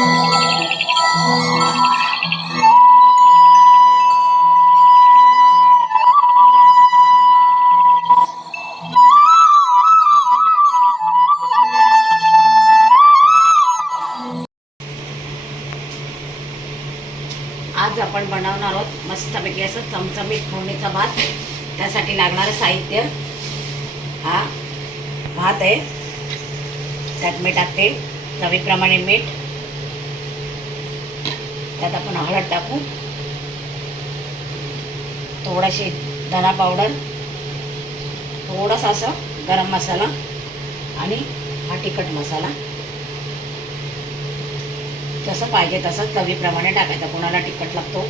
आज आपण बनवणार आहोत मस्तपैकी असं चमचमीत फोडणीचा भात. त्यासाठी लागणारं साहित्य हा भात आहे. त्यात मी टाकते चवीप्रमाणे मीठ त्यात आपण हळद टाकू. थोडाशी धना पावडर थोडासा असं गरम मसाला आणि हा तिखट मसाला. जसं पाहिजे तसं चवीप्रमाणे टाकायचं. कोणाला तिखट लागतो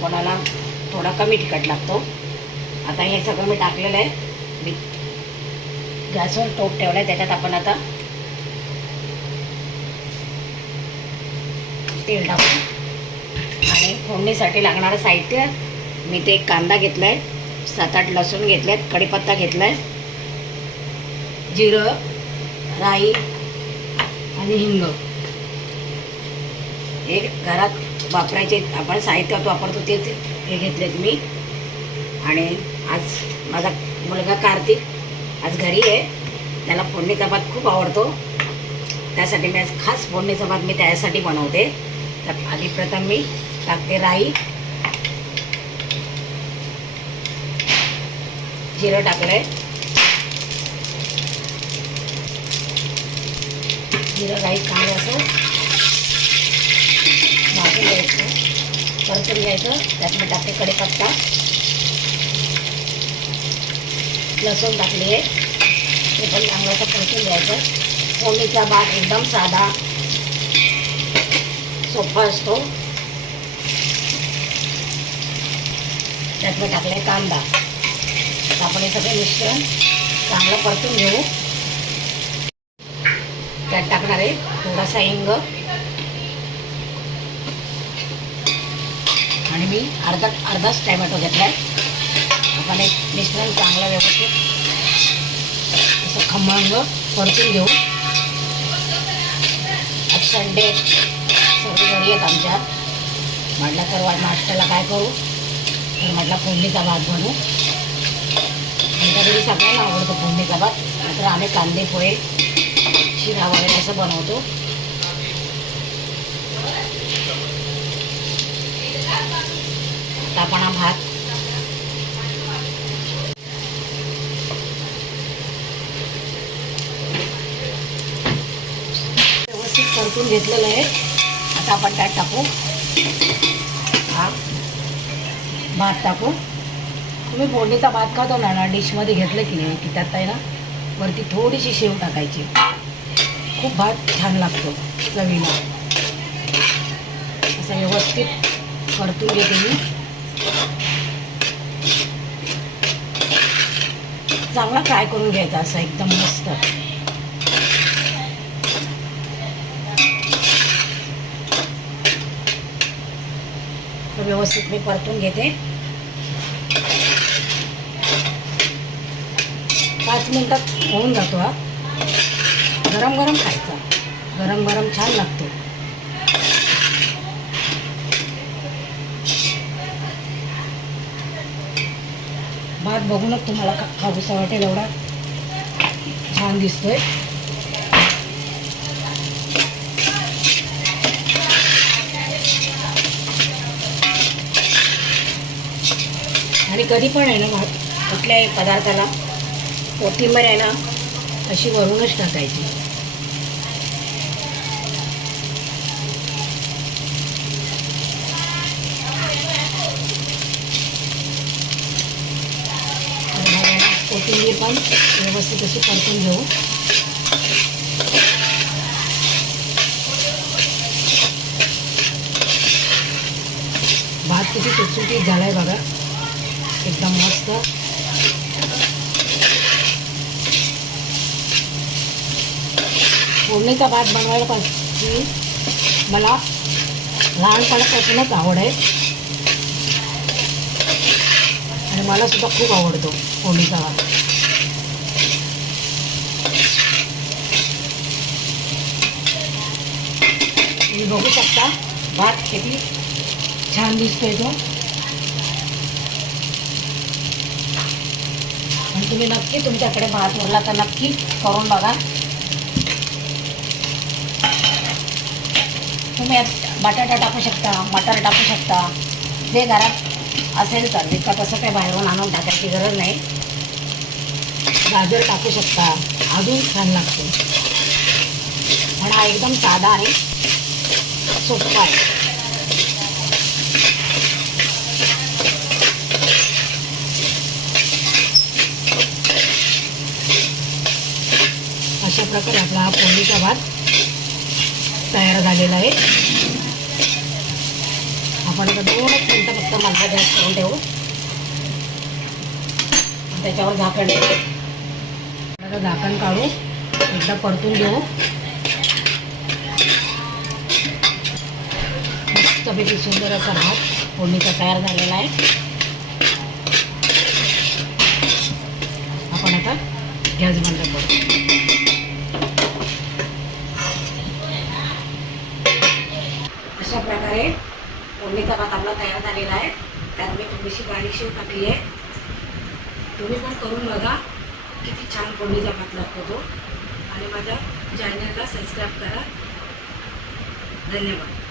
कोणाला थोडा कमी तिखट लागतो. आता हे सगळं मी टाकलेलं आहे. मी गॅसवर टोप ठेवलं आहे त्याच्यात आपण आता तेल टाकू आणि फोडणीसाठी लागणारं साहित्य मी ते एक कांदा घेतला आहे सात आठ लसूण घेतला आहेत कढीपत्ता घेतला आहे जिरं राई आणि हिंग. हे घरात वापरायचे आपण साहित्य वापरतो तेच हे घेतलेत मी. आणि आज माझा मुलगा कार्तिक आज घरी आहे. त्याला फोडणीचा भात खूप आवडतो. त्यासाठी मी आज खास फोडणीचा भात मी त्यासाठी बनवते. तर आधी प्रथम मी टाकते राई जिरं टाकलंय जिरं राई चांगलं असं भाजून घ्यायचं परतून घ्यायचं त्यात मी टाकते कढीपत्ता लसूण टाकली आहे ते पण चांगलं असं परतून घ्यायचं फोडणीचा भात एकदम साधा सोपा असतो त्यात मी टाकले कांदा आपण हे सगळं मिश्रण चांगलं परतून घेऊ. त्यात टाकणार आहे थोडासा हिंग. आणि मी अर्धा अर्धाच टॅमॅटो घेतला आहे आपण एक मिश्रण चांगलं व्यवस्थित असं खमंग परतून घेऊ. आज संडे. घरी आहेत आमच्या म्हटलं तर वा- नाश्त्याला काय करू? तर म्हटलं फोडणीचा भात बनवू आमच्या घरी सगळ्यांना आवडतो फोडणीचा भात. तर आम्ही कांदे पोहे शिरा वगैरे असं बनवतो. तापणा आपण हा भात व्यवस्थित परतून घेतलेलं आहे. आता बटाट टाकू? हा? भात टाकू? तुम्ही फोडणीचा भात खातो ना ना डिशमध्ये घेतलं की नाही की त्यात आहे ना वरती थोडीशी शेव टाकायची. खूप भात छान लागतो चवीला. असं व्यवस्थित परतून घेते मी. चांगला फ्राय करून घ्यायचा असं एकदम मस्त. तर व्यवस्थित मी परतून घेते. पाच मिनटात होऊन जातो हा. गरम गरम खायचा. गरम गरम छान लागतो. भात बघूनच तुम्हाला खा खाऊसा वाटेल एवढा छान दिसतोय. आणि कधी पण आहे ना भात कुठल्याही पदार्थाला कोथिंबीर आहे ना अशी वरूनच टाकायची. कोथिंबीर पण व्यवस्थित अशी परतून घेऊ. भात किती सुटसुटीत झाला आहे बघा. एकदम मस्त फोडणीचा भात बनवायला पाहिजे मला लहानपणापासूनच आवड आहे आणि मला सुद्धा खूप आवडतो फोडणीचा भात तुम्ही बघू शकता भात किती छान दिसतोय तो तुम्ही नक्की तुमच्याकडे भात उरला तर नक्की करून बघा. तुम्ही बटाटा टाकू शकता मटर टाकू शकता. जे घरात असेल तर विकत असं काही बाहेरून आणून टाकायची गरज नाही. गाजर टाकू शकता अजून छान लागतो. पण हा एकदम साधा आणि सोपा आहे. अशा प्रकारे आपला हा फोडणीचा भात तयार झालेला आहे. आपण आता दोनच मिनटं फक्त मलका गॅस करून ठेवू. त्याच्यावर झाकण ठेवू. झाकण काढू. एकदा परतून घेऊ. मस्तपैकी सुंदर असा भात फोडणीचा तयार झालेला आहे. फोडणीचा आपला तयार झालेला आहे. त्यात मी थोडीशी बारीकशी टाकली आहे. तुम्ही पण करून बघा किती छान फोडणीचा भात लागतो तो आणि माझ्या चॅनलला सबस्क्राईब करा. धन्यवाद.